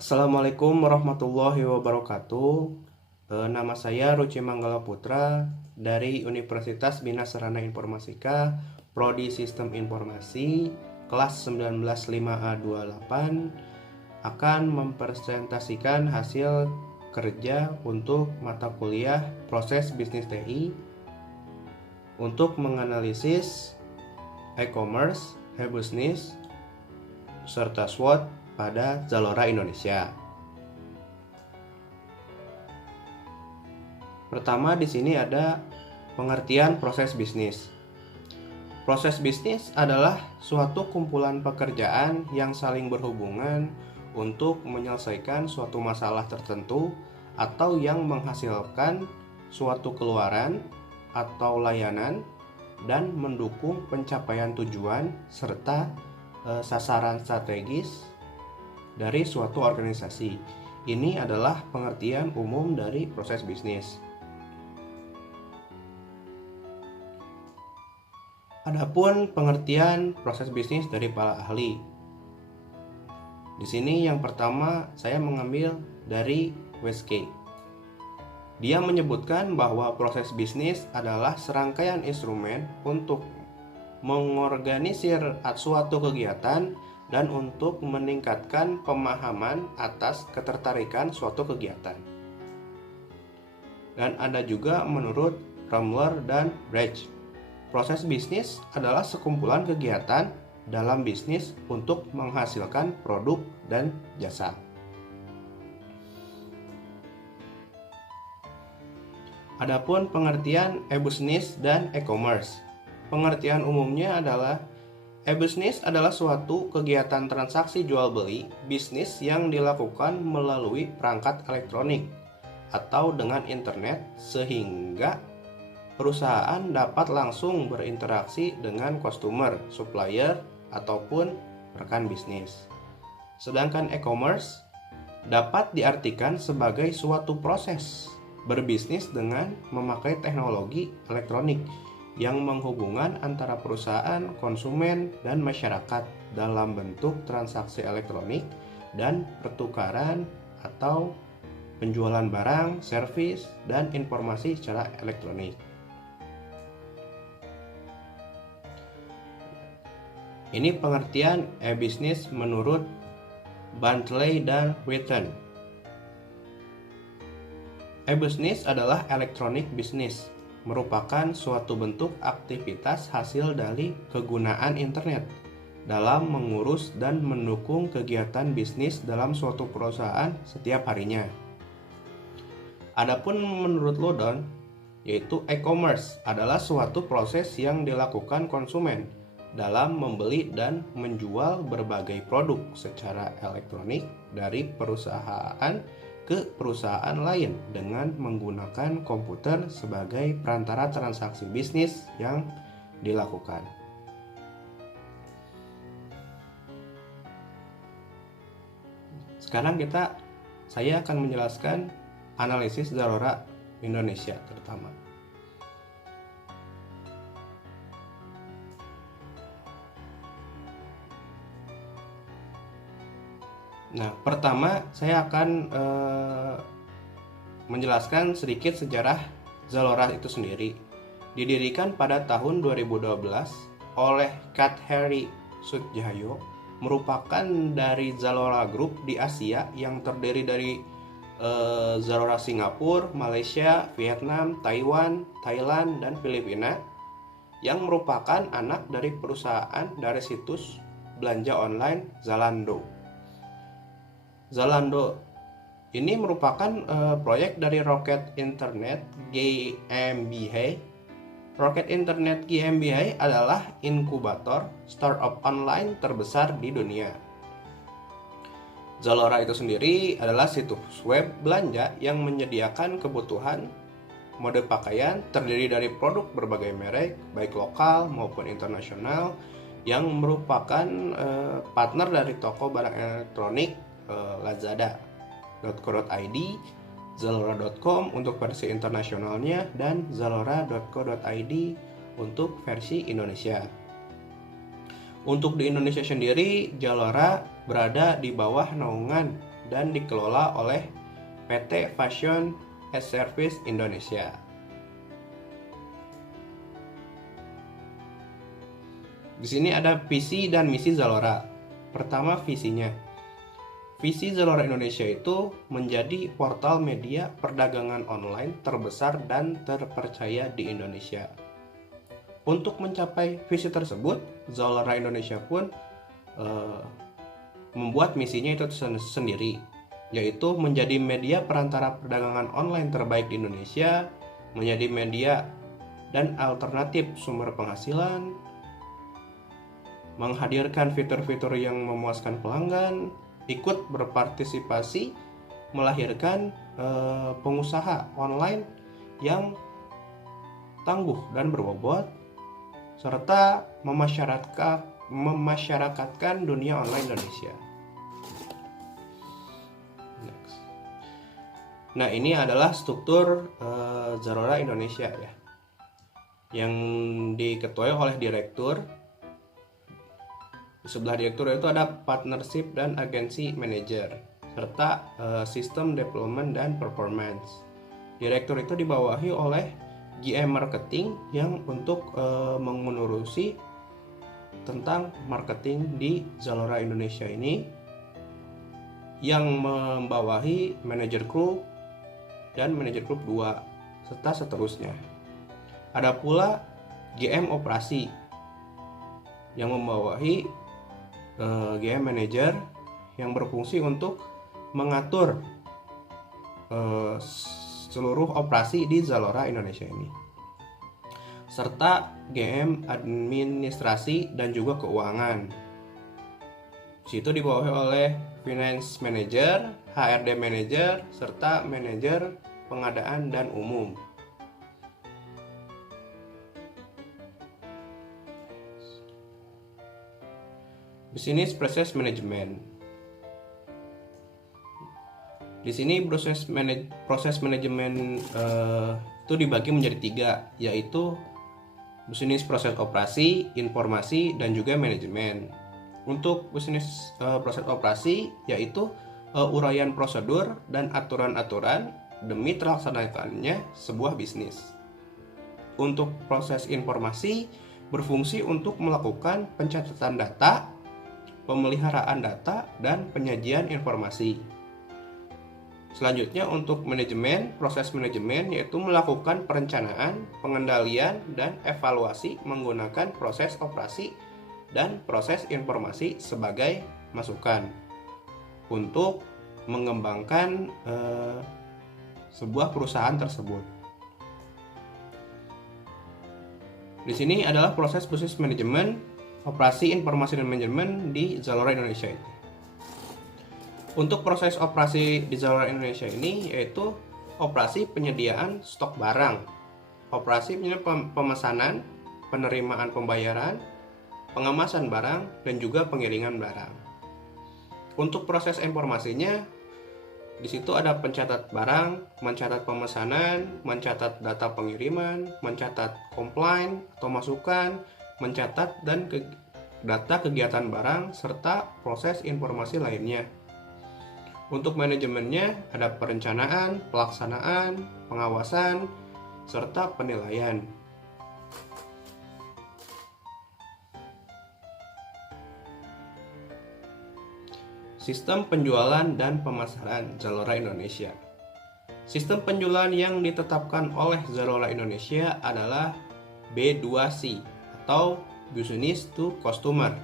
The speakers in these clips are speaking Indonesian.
Assalamualaikum warahmatullahi wabarakatuh. Nama saya Ruci Manggala Putra dari Universitas Bina Sarana Informatika, Prodi Sistem Informasi, kelas 195A28 akan mempresentasikan hasil kerja untuk mata kuliah Proses Bisnis TI untuk menganalisis e-commerce, e-business, serta SWOT pada Zalora Indonesia. Pertama di sini ada pengertian proses bisnis. Proses bisnis adalah suatu kumpulan pekerjaan yang saling berhubungan untuk menyelesaikan suatu masalah tertentu atau yang menghasilkan suatu keluaran atau layanan dan mendukung pencapaian tujuan serta sasaran strategis dari suatu organisasi. Ini adalah pengertian umum dari proses bisnis. Adapun pengertian proses bisnis dari para ahli. Di sini yang pertama saya mengambil dari Westgate. Dia menyebutkan bahwa proses bisnis adalah serangkaian instrumen untuk mengorganisir suatu kegiatan dan untuk meningkatkan pemahaman atas ketertarikan suatu kegiatan. Dan ada juga menurut Rumler dan Brecht, proses bisnis adalah sekumpulan kegiatan dalam bisnis untuk menghasilkan produk dan jasa. Adapun pengertian e-business dan e-commerce. Pengertian umumnya adalah e-business adalah suatu kegiatan transaksi jual-beli bisnis yang dilakukan melalui perangkat elektronik atau dengan internet sehingga perusahaan dapat langsung berinteraksi dengan customer, supplier, ataupun rekan bisnis. Sedangkan e-commerce dapat diartikan sebagai suatu proses berbisnis dengan memakai teknologi elektronik yang menghubungkan antara perusahaan, konsumen, dan masyarakat dalam bentuk transaksi elektronik dan pertukaran atau penjualan barang, servis, dan informasi secara elektronik. Ini pengertian e-business menurut Bentley dan Witten. E-business adalah electronic business, merupakan suatu bentuk aktivitas hasil dari kegunaan internet dalam mengurus dan mendukung kegiatan bisnis dalam suatu perusahaan setiap harinya. Adapun menurut Lodon, yaitu e-commerce adalah suatu proses yang dilakukan konsumen dalam membeli dan menjual berbagai produk secara elektronik dari perusahaan ke perusahaan lain dengan menggunakan komputer sebagai perantara transaksi bisnis yang dilakukan. Sekarang saya akan menjelaskan analisis Zalora Indonesia terutama. Nah, pertama saya akan menjelaskan sedikit sejarah Zalora itu sendiri. Didirikan pada tahun 2012 oleh Kathari Sudjahyo, merupakan dari Zalora Group di Asia yang terdiri dari Zalora Singapura, Malaysia, Vietnam, Taiwan, Thailand, dan Filipina, yang merupakan anak dari perusahaan dari situs belanja online Zalando. Zalando ini merupakan proyek dari Rocket Internet GmbH. Rocket Internet GmbH adalah inkubator startup online terbesar di dunia. Zalora itu sendiri adalah situs web belanja yang menyediakan kebutuhan mode pakaian terdiri dari produk berbagai merek, baik lokal maupun internasional, yang merupakan partner dari toko barang elektronik Lazada.co.id, Zalora.com untuk versi internasionalnya, dan Zalora.co.id untuk versi Indonesia. Untuk di Indonesia sendiri, Zalora berada di bawah naungan dan dikelola oleh PT Fashion as Service Indonesia. Di sini ada visi dan misi Zalora. Pertama, visinya. Visi Zalora Indonesia itu menjadi portal media perdagangan online terbesar dan terpercaya di Indonesia. Untuk mencapai visi tersebut, Zalora Indonesia pun membuat misinya itu sendiri, yaitu menjadi media perantara perdagangan online terbaik di Indonesia, menjadi media dan alternatif sumber penghasilan, menghadirkan fitur-fitur yang memuaskan pelanggan, ikut berpartisipasi, melahirkan pengusaha online yang tangguh dan berbobot, serta memasyarakatkan dunia online Indonesia. Next. Nah, ini adalah struktur Zalora Indonesia ya, yang diketuai oleh direktur. Di sebelah direktur itu ada partnership dan agency manager, serta sistem development dan performance. Direktur itu dibawahi oleh GM marketing yang untuk mengurusi tentang marketing di Zalora Indonesia ini, yang membawahi manajer grup dan manajer grup 2 serta seterusnya. Ada pula GM operasi yang membawahi GM manager yang berfungsi untuk mengatur seluruh operasi di Zalora Indonesia ini, serta GM administrasi dan juga keuangan. Situ dibawahi oleh finance manager, HRD manager, serta manajer pengadaan dan umum. Bisnis proses manajemen. Di sini proses manajemen itu dibagi menjadi 3, yaitu bisnis proses operasi, informasi, dan juga manajemen. Untuk bisnis proses operasi yaitu uraian prosedur dan aturan-aturan demi terlaksanakannya sebuah bisnis. Untuk proses informasi berfungsi untuk melakukan pencatatan data, pemeliharaan data, dan penyajian informasi. Selanjutnya untuk manajemen, proses manajemen yaitu melakukan perencanaan, pengendalian, dan evaluasi menggunakan proses operasi dan proses informasi sebagai masukan untuk mengembangkan sebuah perusahaan tersebut. Di sini adalah proses bisnis manajemen, operasi, informasi, dan manajemen di Zalora Indonesia ini. Untuk proses operasi di Zalora Indonesia ini yaitu operasi penyediaan stok barang, operasi pemesanan, penerimaan pembayaran, pengemasan barang, dan juga pengiriman barang. Untuk proses informasinya, di situ ada pencatat barang, mencatat pemesanan, mencatat data pengiriman, mencatat komplain atau masukan, mencatat dan data kegiatan barang, serta proses informasi lainnya. Untuk manajemennya ada perencanaan, pelaksanaan, pengawasan, serta penilaian. Sistem penjualan dan pemasaran Zalora Indonesia. Sistem penjualan yang ditetapkan oleh Zalora Indonesia adalah B2C atau Business to Customer,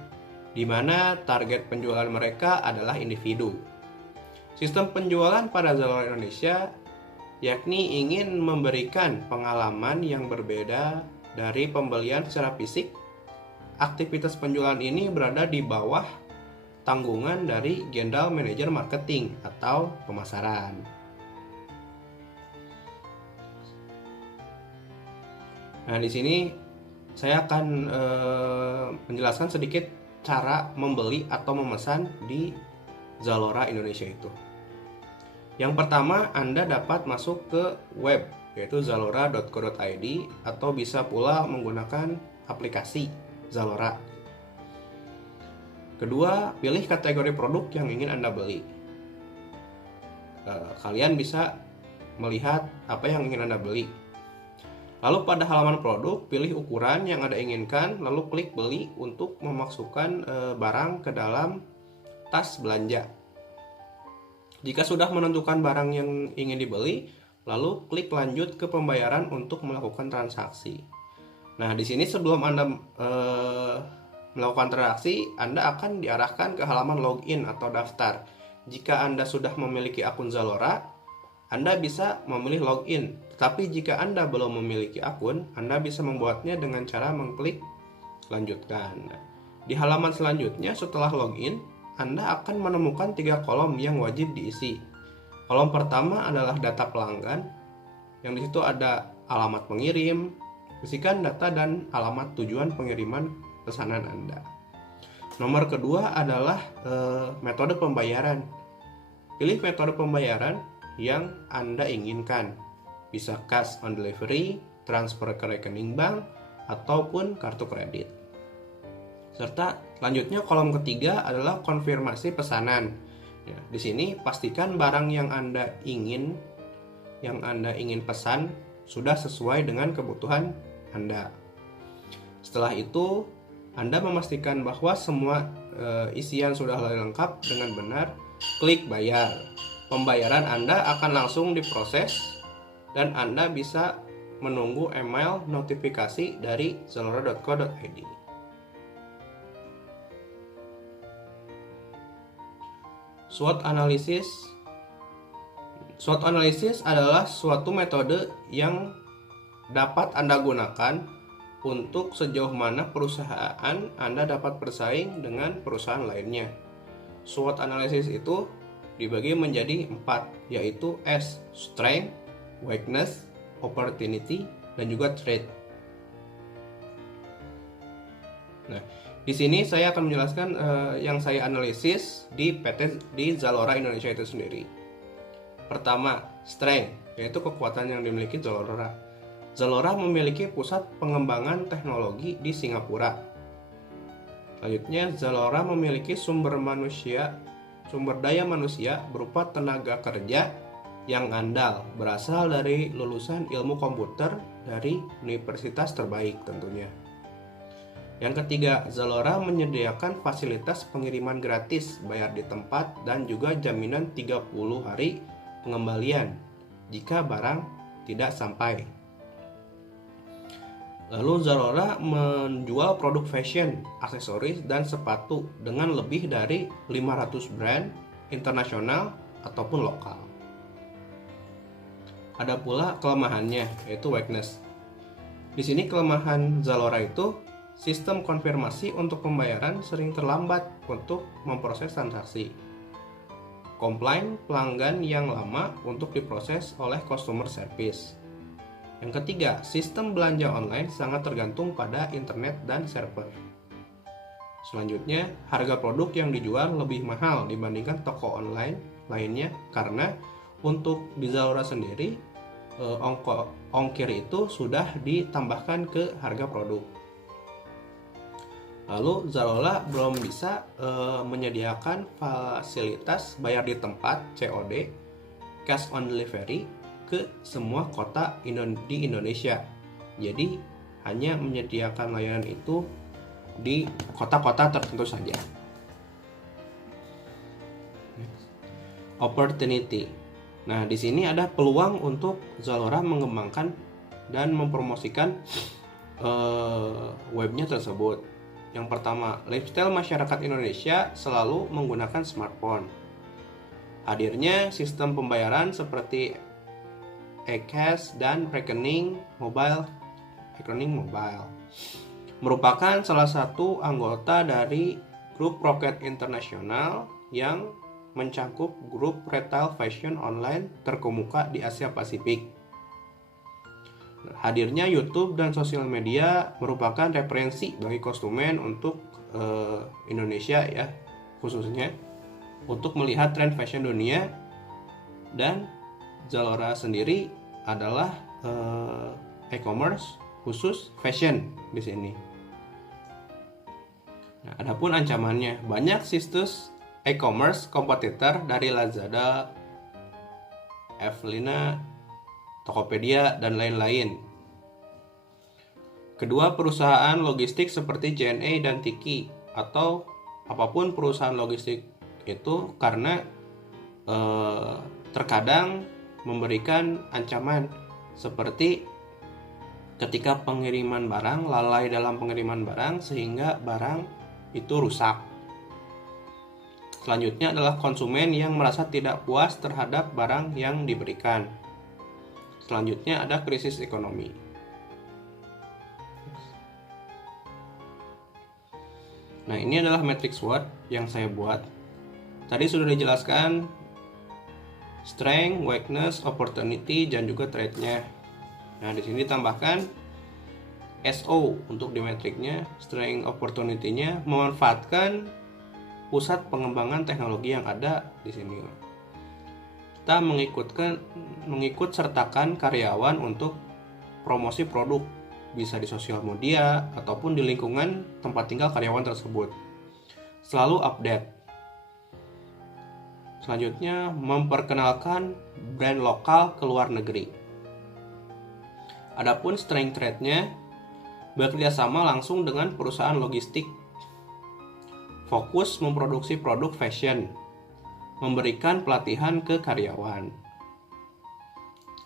di mana target penjualan mereka adalah individu. Sistem penjualan pada Zalora Indonesia yakni ingin memberikan pengalaman yang berbeda dari pembelian secara fisik. Aktivitas penjualan ini berada di bawah tanggungan dari General Manager Marketing atau pemasaran. Nah, di sini saya akan menjelaskan sedikit cara membeli atau memesan di Zalora Indonesia itu. Yang pertama, Anda dapat masuk ke web yaitu zalora.co.id atau bisa pula menggunakan aplikasi Zalora. Kedua, pilih kategori produk yang ingin Anda beli. kalian bisa melihat apa yang ingin Anda beli. Lalu pada halaman produk, pilih ukuran yang Anda inginkan, lalu klik beli untuk memasukkan barang ke dalam tas belanja. Jika sudah menentukan barang yang ingin dibeli, lalu klik lanjut ke pembayaran untuk melakukan transaksi. Nah, di sini sebelum Anda melakukan transaksi, Anda akan diarahkan ke halaman login atau daftar. Jika Anda sudah memiliki akun Zalora, Anda bisa memilih login. Tetapi jika Anda belum memiliki akun, Anda bisa membuatnya dengan cara mengklik lanjutkan. Di halaman selanjutnya setelah login, Anda akan menemukan 3 kolom yang wajib diisi. Kolom pertama adalah data pelanggan, yang di situ ada alamat pengirim, isikan data dan alamat tujuan pengiriman pesanan Anda. Nomor kedua adalah metode pembayaran. Pilih metode pembayaran yang Anda inginkan. Bisa cash on delivery, transfer ke rekening bank, ataupun kartu kredit. Serta selanjutnya kolom ketiga adalah konfirmasi pesanan. Ya, di sini pastikan barang yang Anda ingin pesan sudah sesuai dengan kebutuhan Anda. Setelah itu, Anda memastikan bahwa semua isian sudah lengkap dengan benar, klik bayar. Pembayaran Anda akan langsung diproses dan Anda bisa menunggu email notifikasi dari zalora.co.id. SWOT analysis. SWOT analysis adalah suatu metode yang dapat Anda gunakan untuk sejauh mana perusahaan Anda dapat bersaing dengan perusahaan lainnya. SWOT analysis itu dibagi menjadi 4, yaitu S, strength, weakness, opportunity, dan juga threat. Nah, di sini saya akan menjelaskan yang saya analisis di Zalora Indonesia itu sendiri. Pertama, strength, yaitu kekuatan yang dimiliki Zalora. Zalora memiliki pusat pengembangan teknologi di Singapura. Selanjutnya, Zalora memiliki sumber daya manusia berupa tenaga kerja yang andal, berasal dari lulusan ilmu komputer dari universitas terbaik tentunya. Yang ketiga, Zalora menyediakan fasilitas pengiriman gratis, bayar di tempat, dan juga jaminan 30 hari pengembalian jika barang tidak sampai. Lalu Zalora menjual produk fashion, aksesoris, dan sepatu dengan lebih dari 500 brand internasional ataupun lokal. Ada pula kelemahannya, yaitu weakness. Di sini kelemahan Zalora itu sistem konfirmasi untuk pembayaran sering terlambat untuk memproses transaksi. Komplain pelanggan yang lama untuk diproses oleh customer service. Yang ketiga, sistem belanja online sangat tergantung pada internet dan server. Selanjutnya, harga produk yang dijual lebih mahal dibandingkan toko online lainnya karena untuk di Zalora sendiri ongkir itu sudah ditambahkan ke harga produk. Lalu Zalora belum bisa menyediakan fasilitas bayar di tempat (COD), cash on delivery ke semua kota di Indonesia. Jadi hanya menyediakan layanan itu di kota-kota tertentu saja. Opportunity. Nah, di sini ada peluang untuk Zalora mengembangkan dan mempromosikan webnya tersebut. Yang pertama, lifestyle masyarakat Indonesia selalu menggunakan smartphone. Hadirnya sistem pembayaran seperti e-cash dan rekening mobile merupakan salah satu anggota dari grup Rocket International yang mencakup grup retail fashion online terkemuka di Asia Pasifik. Hadirnya YouTube dan sosial media merupakan referensi bagi konsumen untuk Indonesia ya, khususnya untuk melihat tren fashion dunia, dan Zalora sendiri adalah e-commerce khusus fashion di sini. Nah, adapun ancamannya, banyak situs e-commerce kompetitor dari Lazada, Evelina, Tokopedia, dan lain-lain. Kedua, perusahaan logistik seperti JNE dan Tiki atau apapun perusahaan logistik itu karena terkadang memberikan ancaman seperti ketika pengiriman barang, lalai dalam pengiriman barang sehingga barang itu rusak. Selanjutnya adalah konsumen yang merasa tidak puas terhadap barang yang diberikan. Selanjutnya ada krisis ekonomi. Nah, ini adalah matrix SWOT yang saya buat. Tadi sudah dijelaskan strength, weakness, opportunity, dan juga threat-nya. Nah, di sini ditambahkan SO untuk di matrixnya, strength, opportunity-nya memanfaatkan pusat pengembangan teknologi yang ada di sini. Kita mengikut sertakan karyawan untuk promosi produk, bisa di sosial media ataupun di lingkungan tempat tinggal karyawan tersebut. Selalu update. Selanjutnya, memperkenalkan brand lokal ke luar negeri. Adapun strength trade-nya, bekerja sama langsung dengan perusahaan logistik. Fokus memproduksi produk fashion. Memberikan pelatihan ke karyawan.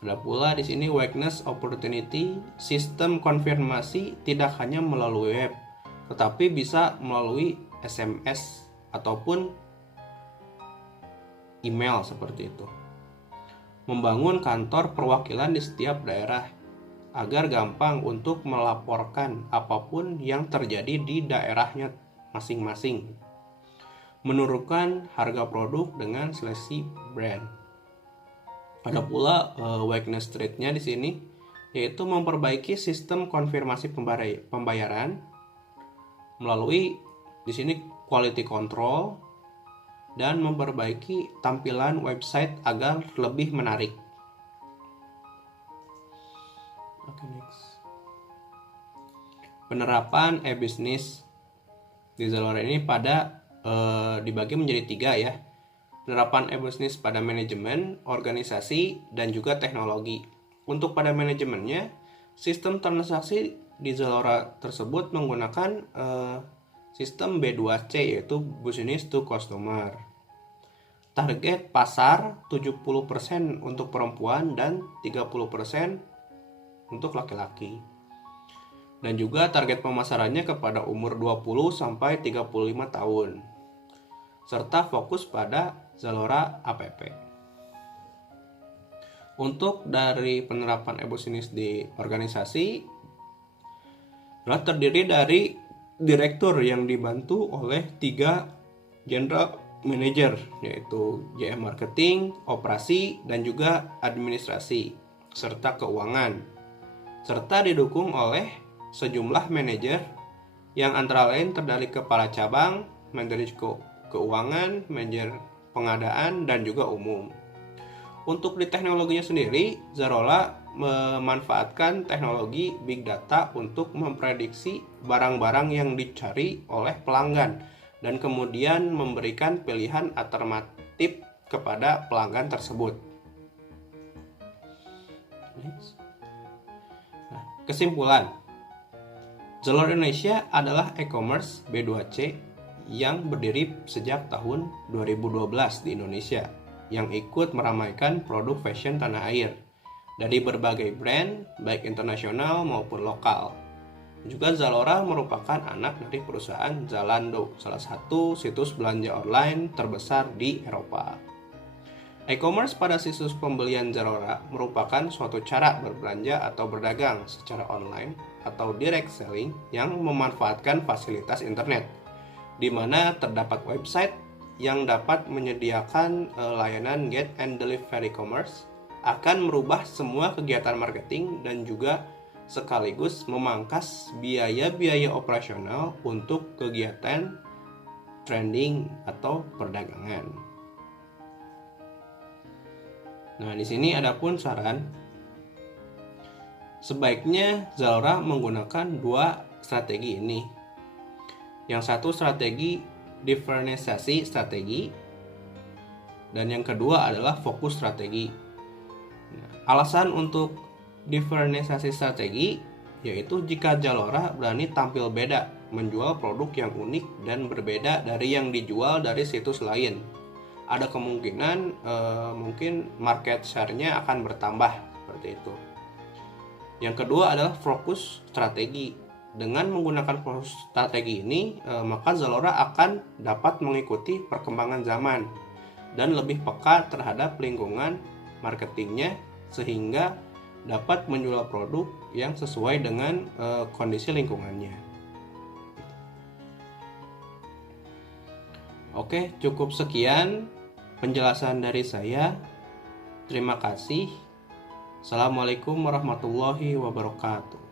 Ada pula di sini weakness opportunity, sistem konfirmasi tidak hanya melalui web, tetapi bisa melalui SMS ataupun email seperti itu. Membangun kantor perwakilan di setiap daerah agar gampang untuk melaporkan apapun yang terjadi di daerahnya masing-masing. Menurunkan harga produk dengan seleksi brand. Ada pula weakness trade-nya di sini, yaitu memperbaiki sistem konfirmasi pembayaran melalui di sini quality control dan memperbaiki tampilan website agar lebih menarik. Oke, next. Penerapan e-business di Zalora ini dibagi menjadi 3 ya. Penerapan e-business pada manajemen, organisasi, dan juga teknologi. Untuk pada manajemennya, sistem transaksi di Zalora tersebut menggunakan sistem B2C, yaitu business to customer. Target pasar 70% untuk perempuan dan 30% untuk laki-laki. Dan juga target pemasarannya kepada umur 20 sampai 35 tahun. Serta fokus pada Zalora App. Untuk dari penerapan e-business di organisasi adalah terdiri dari direktur yang dibantu oleh 3 general manager, yaitu JM Marketing, Operasi, dan juga Administrasi, serta Keuangan. Serta didukung oleh sejumlah manajer yang antara lain terdiri kepala cabang, manajer keuangan, manajer pengadaan, dan juga umum. Untuk di teknologinya sendiri, Zalora memanfaatkan teknologi Big Data untuk memprediksi barang-barang yang dicari oleh pelanggan dan kemudian memberikan pilihan alternatif kepada pelanggan tersebut. Nah, kesimpulan, Zalora Indonesia adalah e-commerce B2C yang berdiri sejak tahun 2012 di Indonesia, yang ikut meramaikan produk fashion tanah air dari berbagai brand, baik internasional maupun lokal. Juga Zalora merupakan anak dari perusahaan Zalando, salah satu situs belanja online terbesar di Eropa. E-commerce pada situs pembelian Zalora merupakan suatu cara berbelanja atau berdagang secara online atau direct selling yang memanfaatkan fasilitas internet, di mana terdapat website yang dapat menyediakan layanan get and delivery commerce, akan merubah semua kegiatan marketing dan juga sekaligus memangkas biaya-biaya operasional untuk kegiatan trending atau perdagangan. Nah, di sini ada pun saran. Sebaiknya Zalora menggunakan 2 strategi ini. Yang satu strategi diferensiasi strategi, dan yang kedua adalah fokus strategi. Alasan untuk diferensiasi strategi yaitu jika Zalora berani tampil beda, menjual produk yang unik dan berbeda dari yang dijual dari situs lain. Ada kemungkinan mungkin market share-nya akan bertambah seperti itu. Yang kedua adalah fokus strategi. Dengan menggunakan fokus strategi ini, maka Zalora akan dapat mengikuti perkembangan zaman dan lebih peka terhadap lingkungan marketingnya sehingga dapat menjual produk yang sesuai dengan kondisi lingkungannya. Oke, cukup sekian penjelasan dari saya. Terima kasih. Assalamualaikum warahmatullahi wabarakatuh.